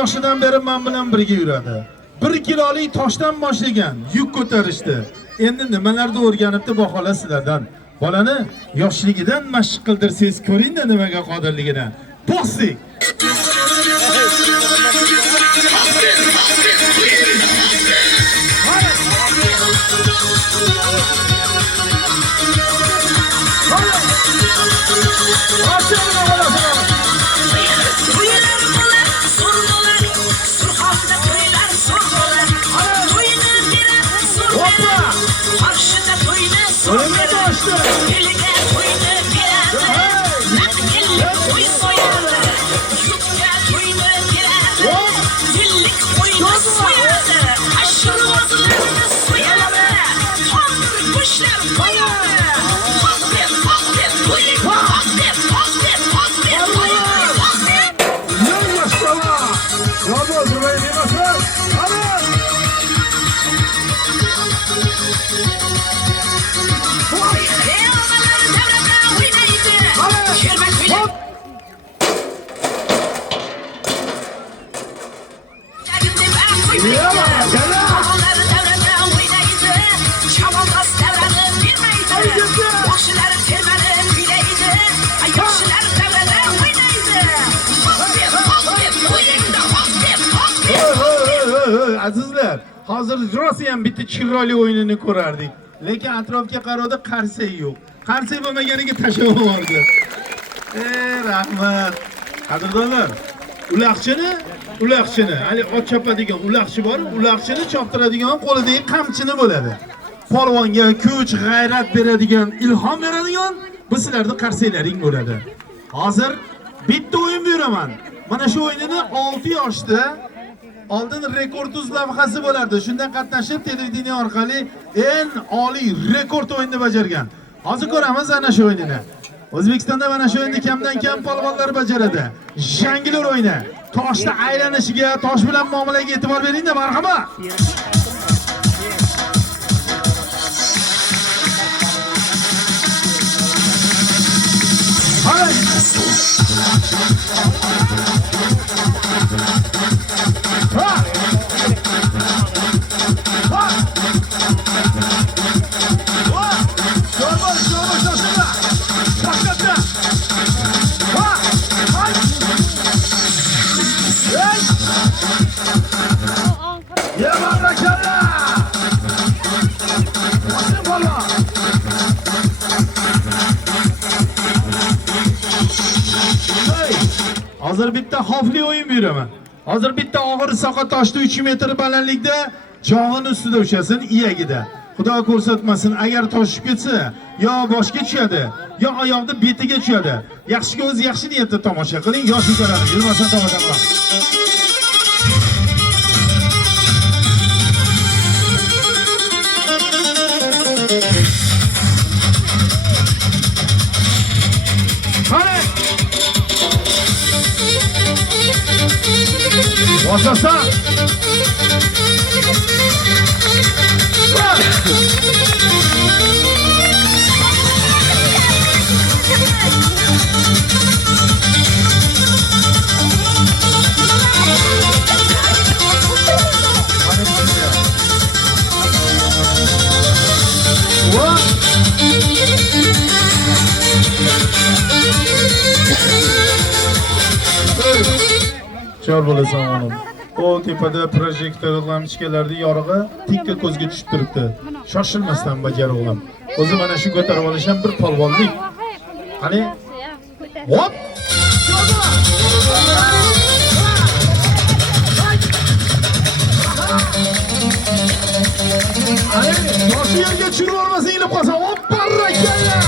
Yoshidan beri men bilan birga yuradi. 1 kilolik toshdan boshlagan yuk ko'tarishdi. Endi nimalarni o'rganibdi baholasizlardan. Bolani yoshligidan mashq qildirsangiz ko'ring-da nimaga qodirligini. Bosdik. Azizlar, hozir rosa ham bitta chiroyli o'yinini ko'rardik. Lekin atrofga qaradi, qarsak yo'q. Qarsak bo'lmaganiga tashlab yubordi. Rahmat. Qadrdonlar, uloqchini, hali ot chopadigan uloqchi bor, uloqchini choptiradigan qo'lidagi qamchini bo'ladi. Polvonga kuch, g'ayrat beradigan, ilhom beradigan bu sizlarning qarsaklaring bo'ladi. Hozir bitta o'yin beraman. Mana shu o'yinni 6 yoshda oldin rekord tuz lavhasi bo'lardi. Shundan qatnashib televideniya orqali eng oliy rekord o'yinni bajargan. Hozir ko'ramiz ana shu o'yinni. O'zbekistonda mana shu o'yinni kamdan kam polvonlar bajaradi. Janglar o'yini. Toshda aylanishiga, tosh bilan muomalaga e'tibor bering-da, marhamat. Hozir bitta xavfli o'yin beraman. Hozir bitta og'ir soqa toshda 3 metr balandlikda jog'ini ustida ushasin, iyagida. Xudo ko'rsatmasin, agar toshib ketsa, yo boshga tushadi, yo oyoqda betiga tushadi. Yaxshiga o'zi yaxshi niyatda tomosha qiling, yosh ekanlar, yurmasa tomosha qiling. Boshasa. Chor bo'lasan onim. O tepada projektor lampochkalarning yorug'i tikka ko'zga tushib turibdi. Shoshilmasdan bajar o'g'lim. O'zi mana shu ko'tarib olish ham bir polvonlik. Qani? Hop! Qani, toshi yerga tushirib olmasang ilib qolsa, hop, barakalla!